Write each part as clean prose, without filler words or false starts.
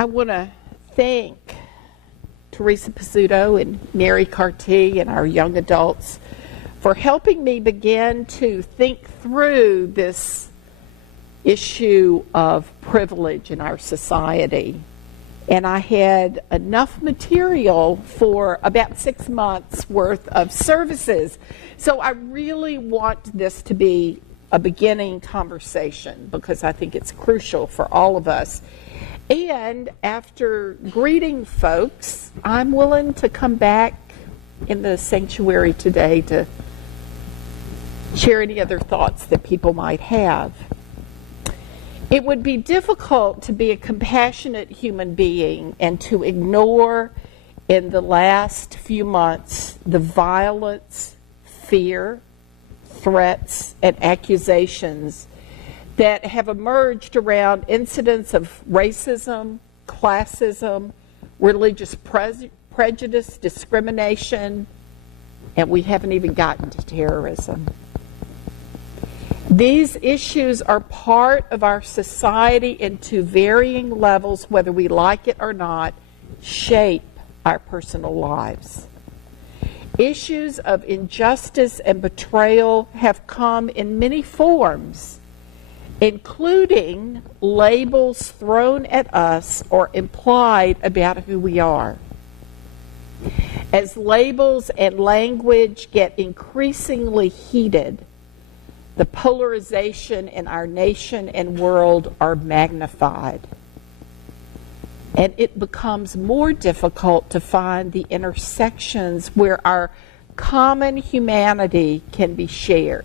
I want to thank Teresa Pizzuto and Mary Carty and our young adults for helping me begin to think through this issue of privilege in our society. And I had enough material for about 6 months worth of services. So I really want this to be a beginning conversation because I think it's crucial for all of us. And after greeting folks, I'm willing to come back in the sanctuary today to share any other thoughts that people might have. It would be difficult to be a compassionate human being and to ignore in the last few months the violence, fear, threats, and accusations that have emerged around incidents of racism, classism, religious prejudice, discrimination, and we haven't even gotten to terrorism. These issues are part of our society and to varying levels, whether we like it or not, shape our personal lives. Issues of injustice and betrayal have come in many forms, including labels thrown at us or implied about who we are. As labels and language get increasingly heated, the polarization in our nation and world are magnified. And it becomes more difficult to find the intersections where our common humanity can be shared.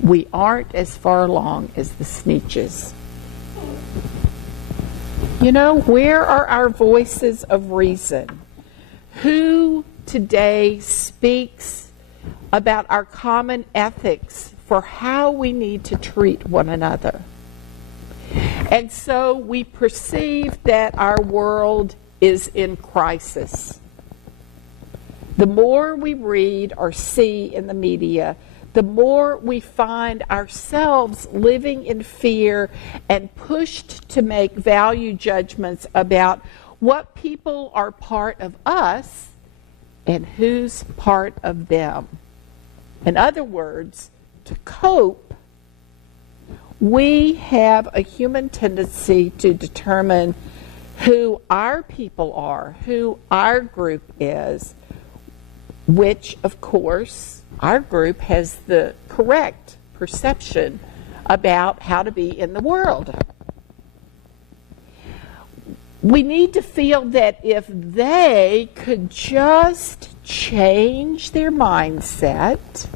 We aren't as far along as the Sneetches. You know, where are our voices of reason? Who today speaks about our common ethics for how we need to treat one another? And so we perceive that our world is in crisis. The more we read or see in the media, the more we find ourselves living in fear and pushed to make value judgments about what people are part of us and who's part of them. In other words, to cope, we have a human tendency to determine who our people are, who our group is, which, of course, our group has the correct perception about how to be in the world. We need to feel that if they could just change their mindset,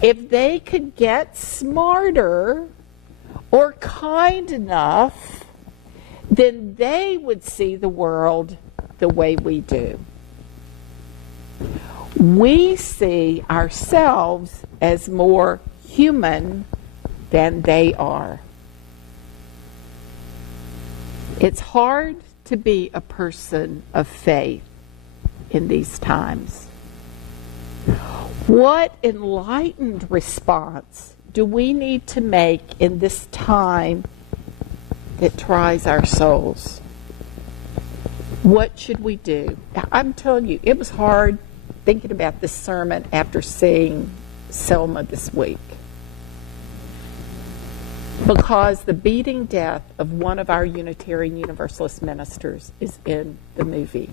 if they could get smarter or kind enough, then they would see the world the way we do. We see ourselves as more human than they are. It's hard to be a person of faith in these times. What enlightened response do we need to make in this time that tries our souls? What should we do? I'm telling you, it was hard thinking about this sermon after seeing Selma this week, because the beating death of one of our Unitarian Universalist ministers is in the movie.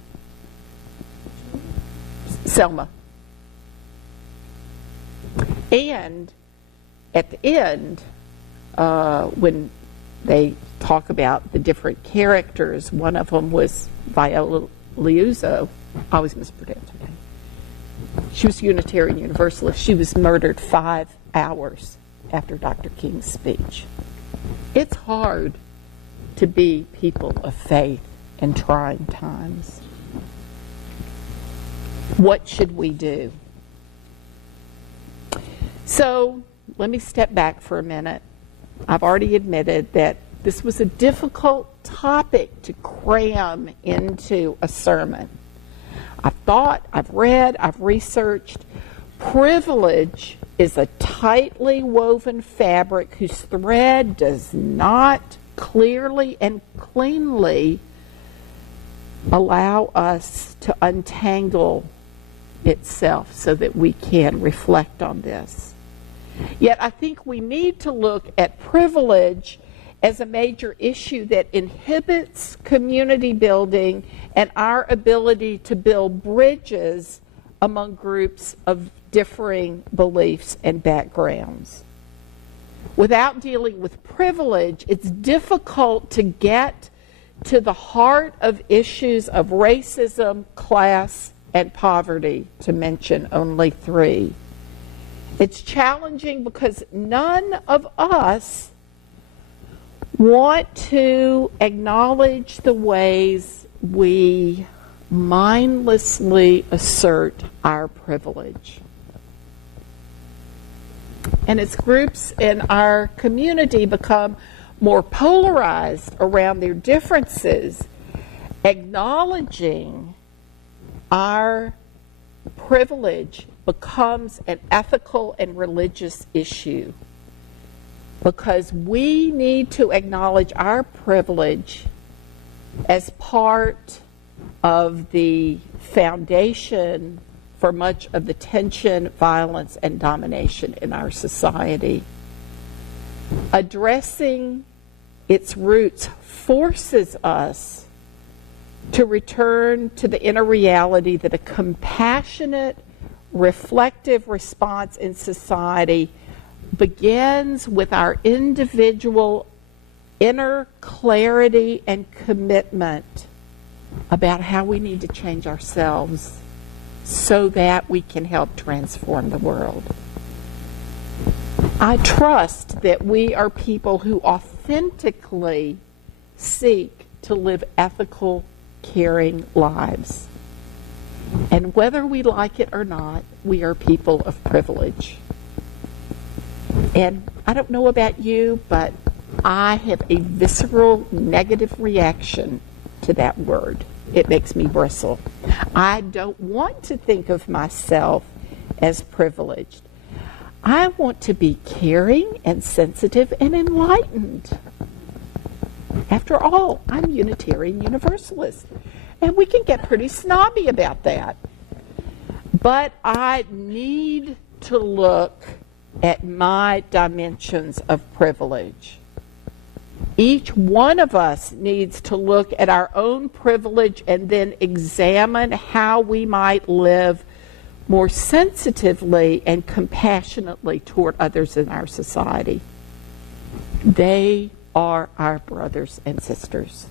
Selma. And at the end, when they talk about the different characters, one of them was Viola Liuzzo. I always mispronounce her name. She was Unitarian Universalist. She was murdered 5 hours after Dr. King's speech. It's hard to be people of faith in trying times. What should we do? So let me step back for a minute. I've already admitted that this was a difficult topic to cram into a sermon. I've thought, I've read, I've researched. Privilege is a tightly woven fabric whose thread does not clearly and cleanly allow us to untangle itself so that we can reflect on this. Yet I think we need to look at privilege as a major issue that inhibits community building and our ability to build bridges among groups of differing beliefs and backgrounds. Without dealing with privilege, it's difficult to get to the heart of issues of racism, class, and poverty, to mention only three. It's challenging because none of us want to acknowledge the ways we mindlessly assert our privilege. And as groups in our community become more polarized around their differences, acknowledging our privilege becomes an ethical and religious issue, because we need to acknowledge our privilege as part of the foundation for much of the tension, violence, and domination in our society. Addressing its roots forces us to return to the inner reality that a compassionate, reflective response in society begins with our individual inner clarity and commitment about how we need to change ourselves so that we can help transform the world. I trust that we are people who authentically seek to live ethical, caring lives. And whether we like it or not, we are people of privilege. And I don't know about you, but I have a visceral negative reaction to that word. It makes me bristle. I don't want to think of myself as privileged. I want to be caring and sensitive and enlightened. After all, I'm Unitarian Universalist, and we can get pretty snobby about that. But I need to look at my dimensions of privilege. Each one of us needs to look at our own privilege and then examine how we might live more sensitively and compassionately toward others in our society. They are our brothers and sisters.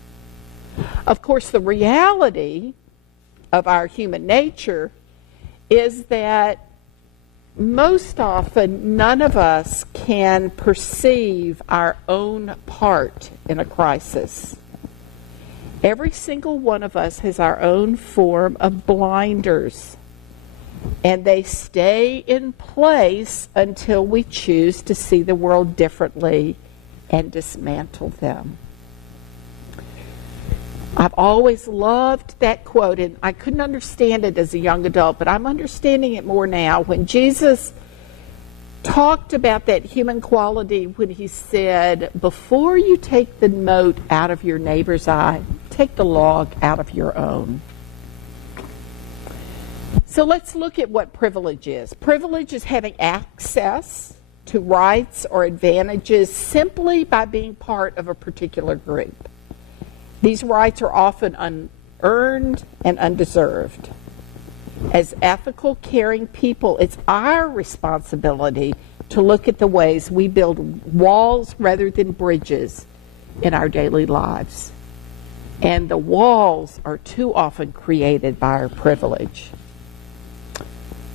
Of course, the reality of our human nature is that most often none of us can perceive our own part in a crisis. Every single one of us has our own form of blinders, and they stay in place until we choose to see the world differently and dismantle them. I've always loved that quote, and I couldn't understand it as a young adult, but I'm understanding it more now. When Jesus talked about that human quality, when he said, before you take the mote out of your neighbor's eye, take the log out of your own. So let's look at what privilege is. Privilege is having access to rights or advantages simply by being part of a particular group. These rights are often unearned and undeserved. As ethical, caring people, it's our responsibility to look at the ways we build walls rather than bridges in our daily lives. And the walls are too often created by our privilege.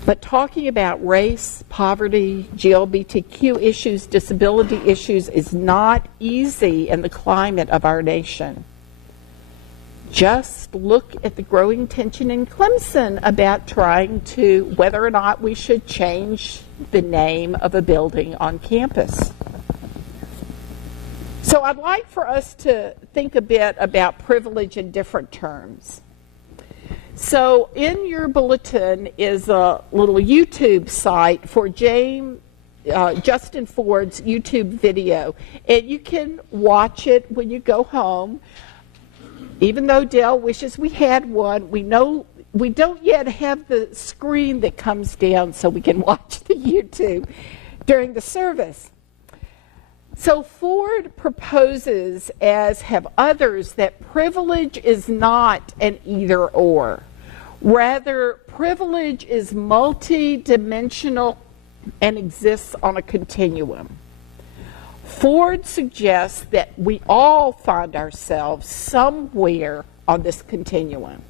But talking about race, poverty, LGBTQ issues, disability issues is not easy in the climate of our nation. Just look at the growing tension in Clemson about trying to, whether or not we should change the name of a building on campus. So I'd like for us to think a bit about privilege in different terms. So in your bulletin is a little YouTube site for James Justin Ford's YouTube video, and you can watch it when you go home. Even though Dale wishes we had one, we know we don't yet have the screen that comes down so we can watch the YouTube during the service. So Ford proposes, as have others, that privilege is not an either-or. Rather, privilege is multi-dimensional and exists on a continuum. Ford suggests that we all find ourselves somewhere on this continuum.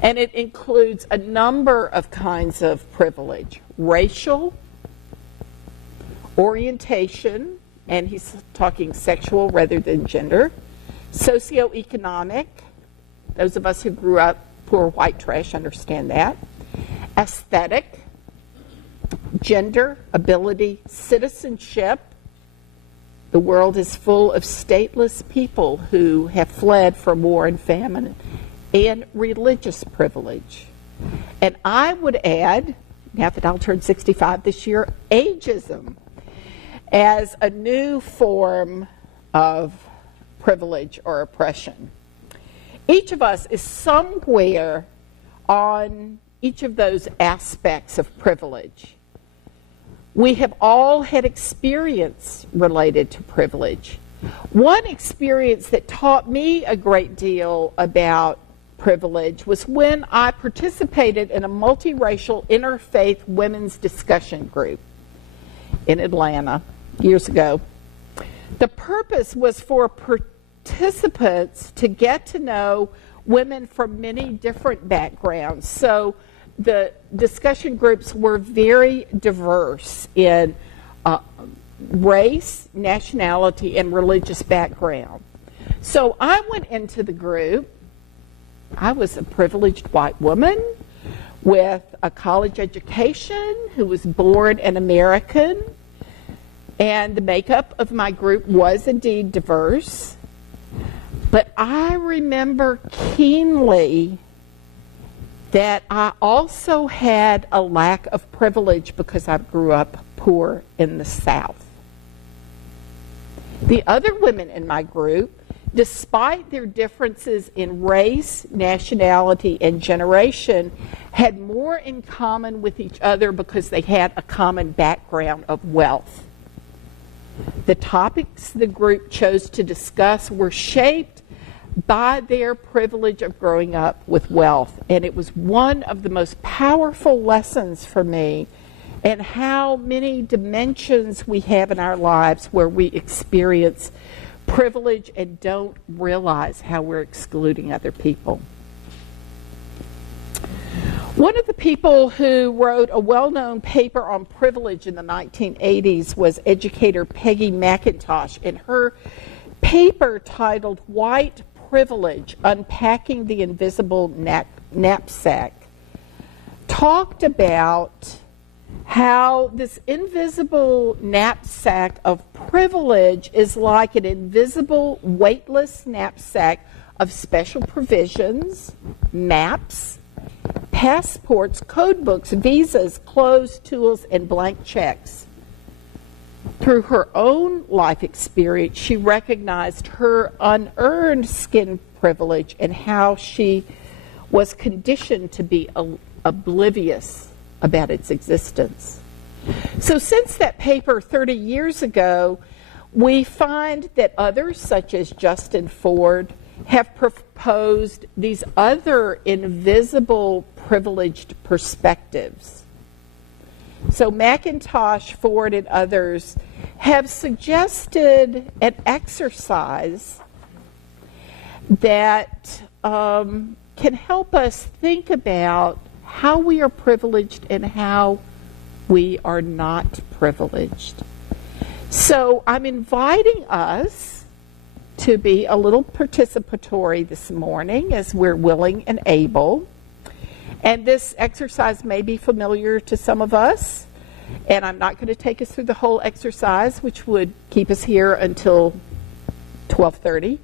And it includes a number of kinds of privilege: racial, orientation, and he's talking sexual rather than gender, socioeconomic, those of us who grew up poor white trash understand that, aesthetic, gender, ability, citizenship. The world is full of stateless people who have fled from war and famine, and religious privilege. And I would add, now that I'll turn 65 this year, ageism as a new form of privilege or oppression. Each of us is somewhere on each of those aspects of privilege. We have all had experience related to privilege. One experience that taught me a great deal about privilege was when I participated in a multiracial interfaith women's discussion group in Atlanta years ago. The purpose was for participants to get to know women from many different backgrounds. So the discussion groups were very diverse in race, nationality, and religious background. So I went into the group. I was a privileged white woman with a college education who was born an American, and the makeup of my group was indeed diverse. But I remember keenly that I also had a lack of privilege because I grew up poor in the South. The other women in my group, despite their differences in race, nationality, and generation, had more in common with each other because they had a common background of wealth. The topics the group chose to discuss were shaped by their privilege of growing up with wealth, and it was one of the most powerful lessons for me in how many dimensions we have in our lives where we experience privilege and don't realize how we're excluding other people. One of the people who wrote a well-known paper on privilege in the 1980s was educator Peggy McIntosh, and her paper titled White Privilege, Unpacking the Invisible Knapsack, talked about how this invisible knapsack of privilege is like an invisible, weightless knapsack of special provisions, maps, passports, code books, visas, clothes, tools, and blank checks. Through her own life experience, she recognized her unearned skin privilege and how she was conditioned to be oblivious about its existence. So since that paper 30 years ago, we find that others, such as Justin Ford, have proposed these other invisible privileged perspectives. So McIntosh, Ford, and others have suggested an exercise that can help us think about how we are privileged and how we are not privileged. So I'm inviting us to be a little participatory this morning as we're willing and able. And this exercise may be familiar to some of us, and I'm not going to take us through the whole exercise, which would keep us here until 12:30.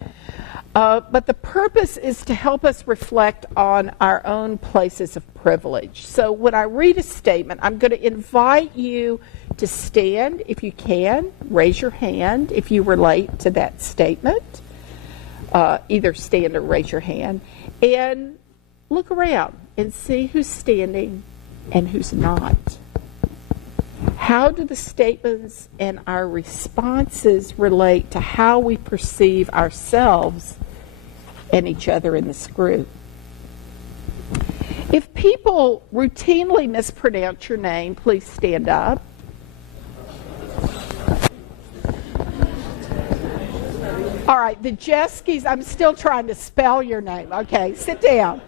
But the purpose is to help us reflect on our own places of privilege. So when I read a statement, I'm going to invite you to stand if you can. Raise your hand if you relate to that statement. Either stand or raise your hand. And look around and see who's standing and who's not. How do the statements and our responses relate to how we perceive ourselves and each other in this group? If people routinely mispronounce your name, please stand up. All right, the Jeskis, I'm still trying to spell your name. Okay, sit down.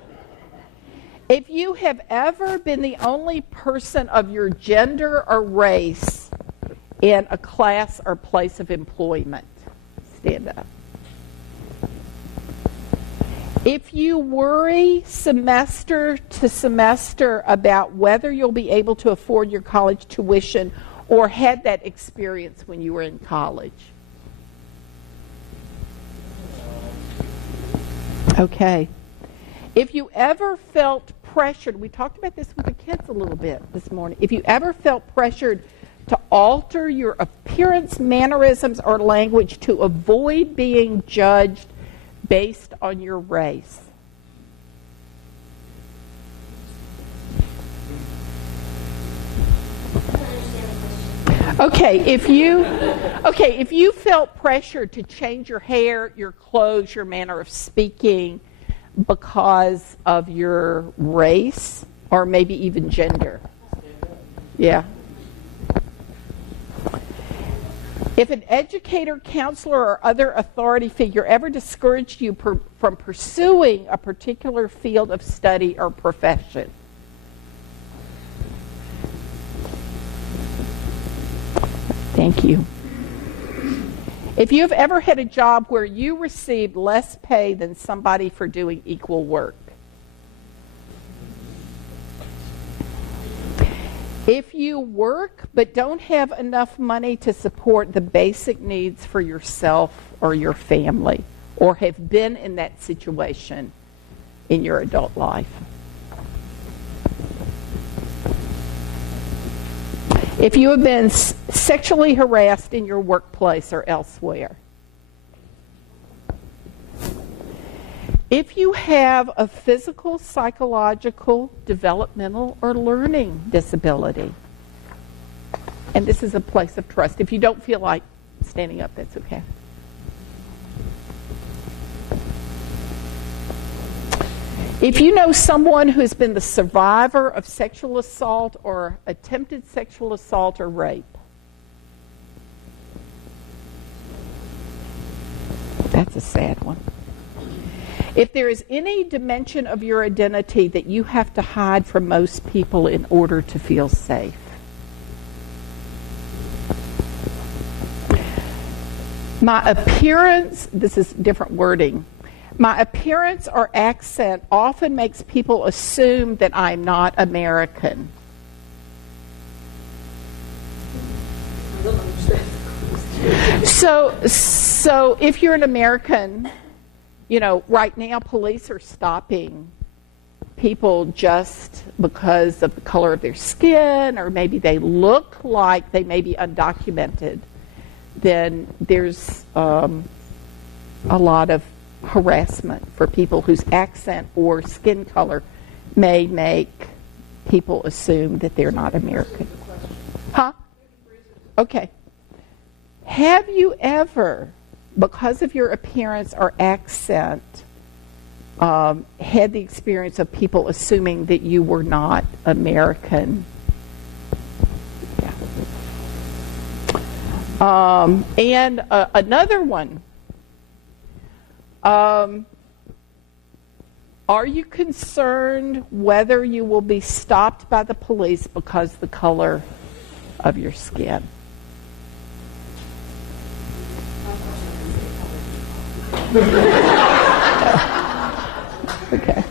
If you have ever been the only person of your gender or race in a class or place of employment, stand up. If you worry semester to semester about whether you'll be able to afford your college tuition or had that experience when you were in college. Okay. If you ever felt pressured, we talked about this with the kids a little bit this morning. If you ever felt pressured to alter your appearance, mannerisms, or language to avoid being judged based on your race. Okay, if you felt pressured to change your hair, your clothes, your manner of speaking because of your race or maybe even gender. Yeah. If an educator, counselor, or other authority figure ever discouraged you from pursuing a particular field of study or profession. Thank you. If you have ever had a job where you received less pay than somebody for doing equal work. If you work but don't have enough money to support the basic needs for yourself or your family, or have been in that situation in your adult life. If you have been sexually harassed in your workplace or elsewhere. If you have a physical, psychological, developmental, or learning disability. And this is a place of trust. If you don't feel like standing up, that's okay. If you know someone who's been the survivor of sexual assault or attempted sexual assault or rape. That's a sad one. If there is any dimension of your identity that you have to hide from most people in order to feel safe. My appearance, this is different wording. My appearance or accent often makes people assume that I'm not American. So if you're an American, you know, right now police are stopping people just because of the color of their skin, or maybe they look like they may be undocumented, then there's a lot of harassment for people whose accent or skin color may make people assume that they're not American. Huh? Okay. Have you ever, because of your appearance or accent, had the experience of people assuming that you were not American? Yeah. And another one. Are you concerned whether you will be stopped by the police because of the color of your skin? Okay.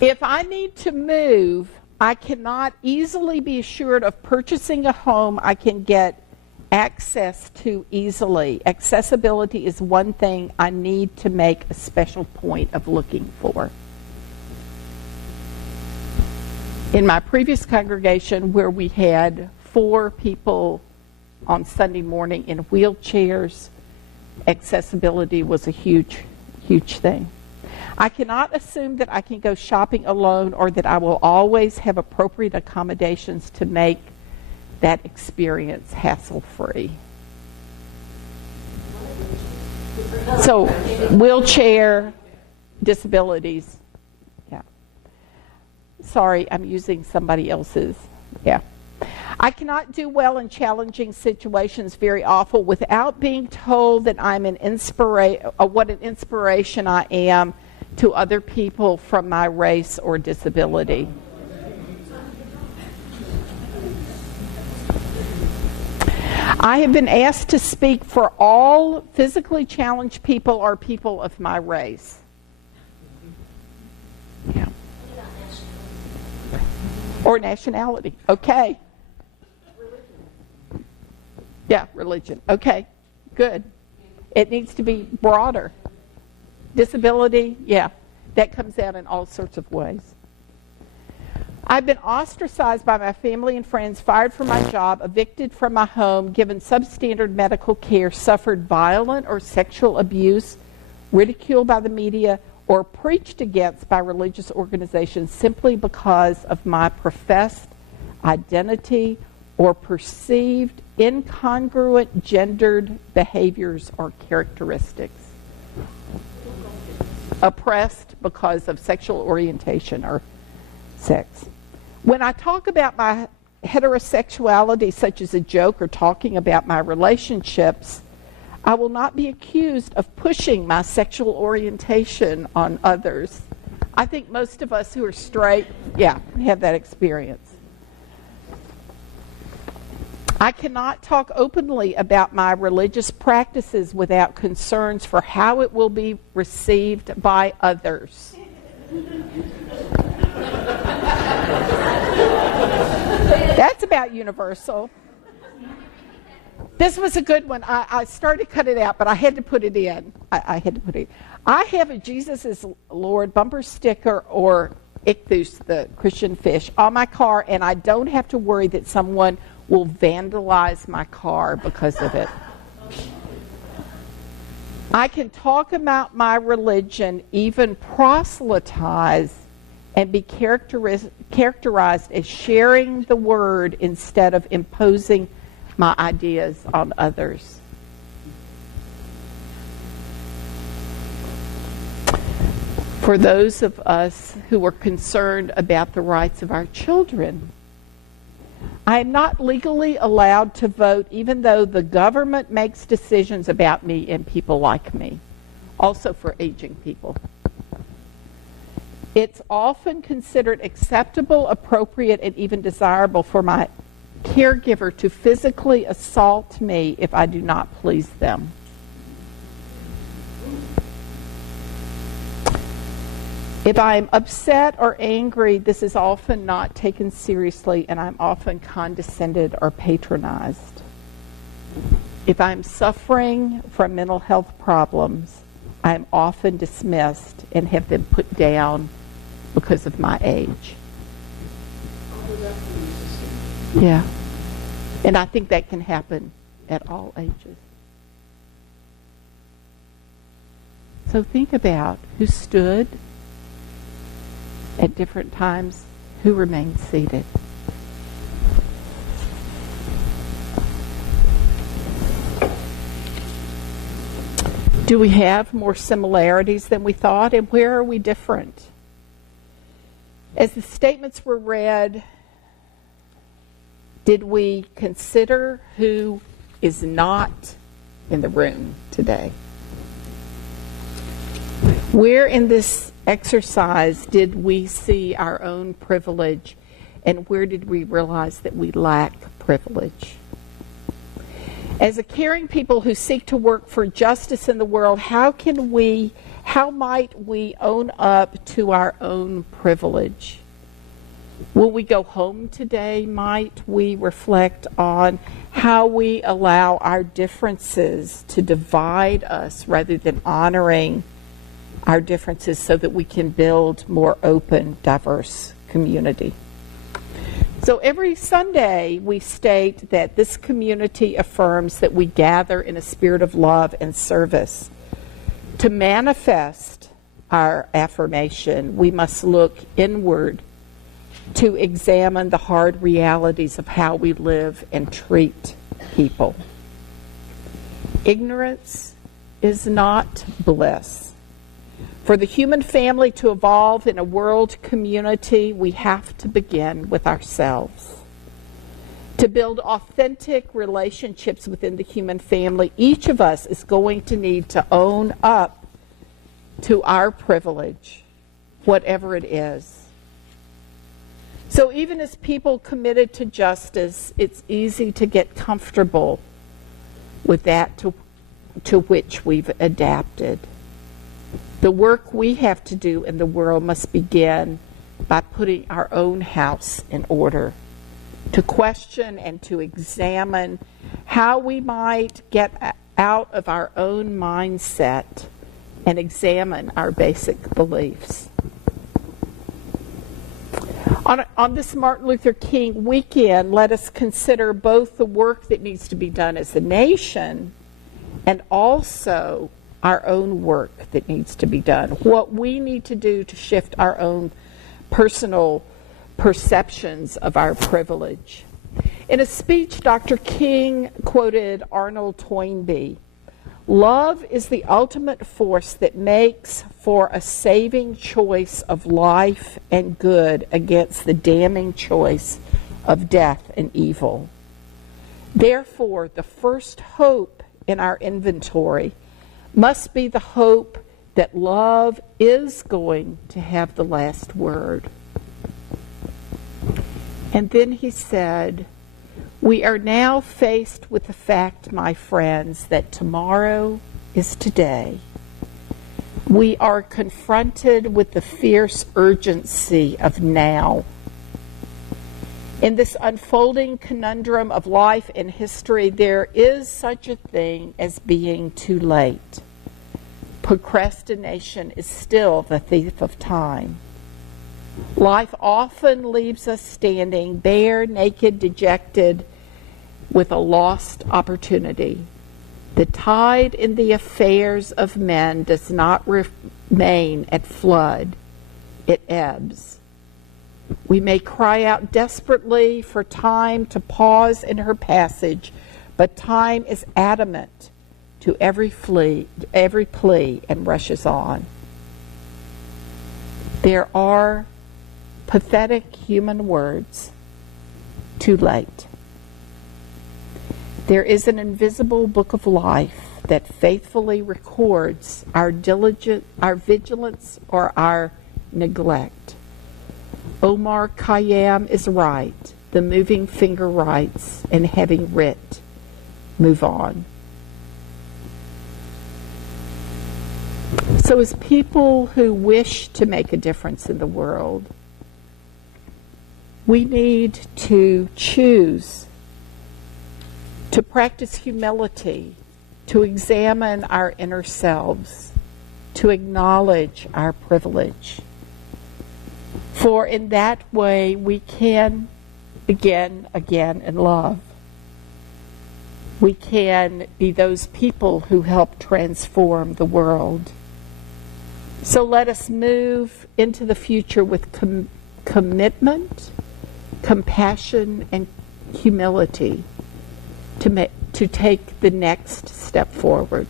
If I need to move, I cannot easily be assured of purchasing a home I can get access to easily. Accessibility is one thing I need to make a special point of looking for. In my previous congregation, where we had 4 people on Sunday morning in wheelchairs, accessibility was a huge, huge thing. I cannot assume that I can go shopping alone or that I will always have appropriate accommodations to make that experience hassle-free. So, wheelchair, disabilities, yeah. Sorry, I'm using somebody else's, yeah. I cannot do well in challenging situations very often without being told that I'm what an inspiration I am to other people from my race or disability. I have been asked to speak for all physically challenged people or people of my race. Yeah. Or nationality. Okay. Yeah, religion. Okay, good. It needs to be broader. Disability, yeah, that comes out in all sorts of ways. I've been ostracized by my family and friends, fired from my job, evicted from my home, given substandard medical care, suffered violent or sexual abuse, ridiculed by the media, or preached against by religious organizations simply because of my professed identity or perceived incongruent gendered behaviors or characteristics. Oppressed because of sexual orientation or sex. When I talk about my heterosexuality, such as a joke or talking about my relationships, I will not be accused of pushing my sexual orientation on others. I think most of us who are straight, yeah, have that experience. I cannot talk openly about my religious practices without concerns for how it will be received by others. That's about universal. This was a good one. I started to cut it out, but I had to put it in. I had to put it in. I have a Jesus is Lord bumper sticker or ichthus, the Christian fish, on my car, and I don't have to worry that someone will vandalize my car because of it. I can talk about my religion, even proselytize, and be characterized as sharing the word instead of imposing my ideas on others. For those of us who are concerned about the rights of our children, I am not legally allowed to vote even though the government makes decisions about me and people like me, also for aging people. It's often considered acceptable, appropriate, and even desirable for my caregiver to physically assault me if I do not please them. If I am upset or angry, this is often not taken seriously, and I'm often condescended or patronized. If I'm suffering from mental health problems, I'm often dismissed and have them put down because of my age. Yeah. And I think that can happen at all ages. So think about who stood at different times, who remained seated. Do we have more similarities than we thought, and where are we different? As the statements were read, did we consider who is not in the room today? Where in this exercise did we see our own privilege, and where did we realize that we lack privilege? As a caring people who seek to work for justice in the world, how might we own up to our own privilege? Will we go home today? Might we reflect on how we allow our differences to divide us rather than honoring our differences so that we can build more open, diverse community? So every Sunday we state that this community affirms that we gather in a spirit of love and service. To manifest our affirmation, we must look inward to examine the hard realities of how we live and treat people. Ignorance is not bliss. For the human family to evolve in a world community, we have to begin with ourselves. To build authentic relationships within the human family, each of us is going to need to own up to our privilege, whatever it is. So even as people committed to justice, it's easy to get comfortable with that to which we've adapted. The work we have to do in the world must begin by putting our own house in order, to question and to examine how we might get out of our own mindset and examine our basic beliefs. On this Martin Luther King weekend, let us consider both the work that needs to be done as a nation and also our own work that needs to be done, what we need to do to shift our own personal perceptions of our privilege. In a speech, Dr. King quoted Arnold Toynbee, "Love is the ultimate force that makes for a saving choice of life and good against the damning choice of death and evil. Therefore, the first hope in our inventory must be the hope that love is going to have the last word." And then he said, "We are now faced with the fact, my friends, that tomorrow is today. We are confronted with the fierce urgency of now. In this unfolding conundrum of life and history, there is such a thing as being too late. Procrastination is still the thief of time. Life often leaves us standing bare, naked, dejected, with a lost opportunity. The tide in the affairs of men does not remain at flood. It ebbs. We may cry out desperately for time to pause in her passage, but time is adamant to every plea and rushes on. There are pathetic human words, too late. There is an invisible book of life that faithfully records our vigilance or our neglect. Omar Khayyam is right. The moving finger writes, and having writ, move on. So as people who wish to make a difference in the world, we need to choose to practice humility, to examine our inner selves, to acknowledge our privilege. For in that way we can begin again in love. We can be those people who help transform the world. So let us move into the future with commitment, compassion, and humility to take the next step forward.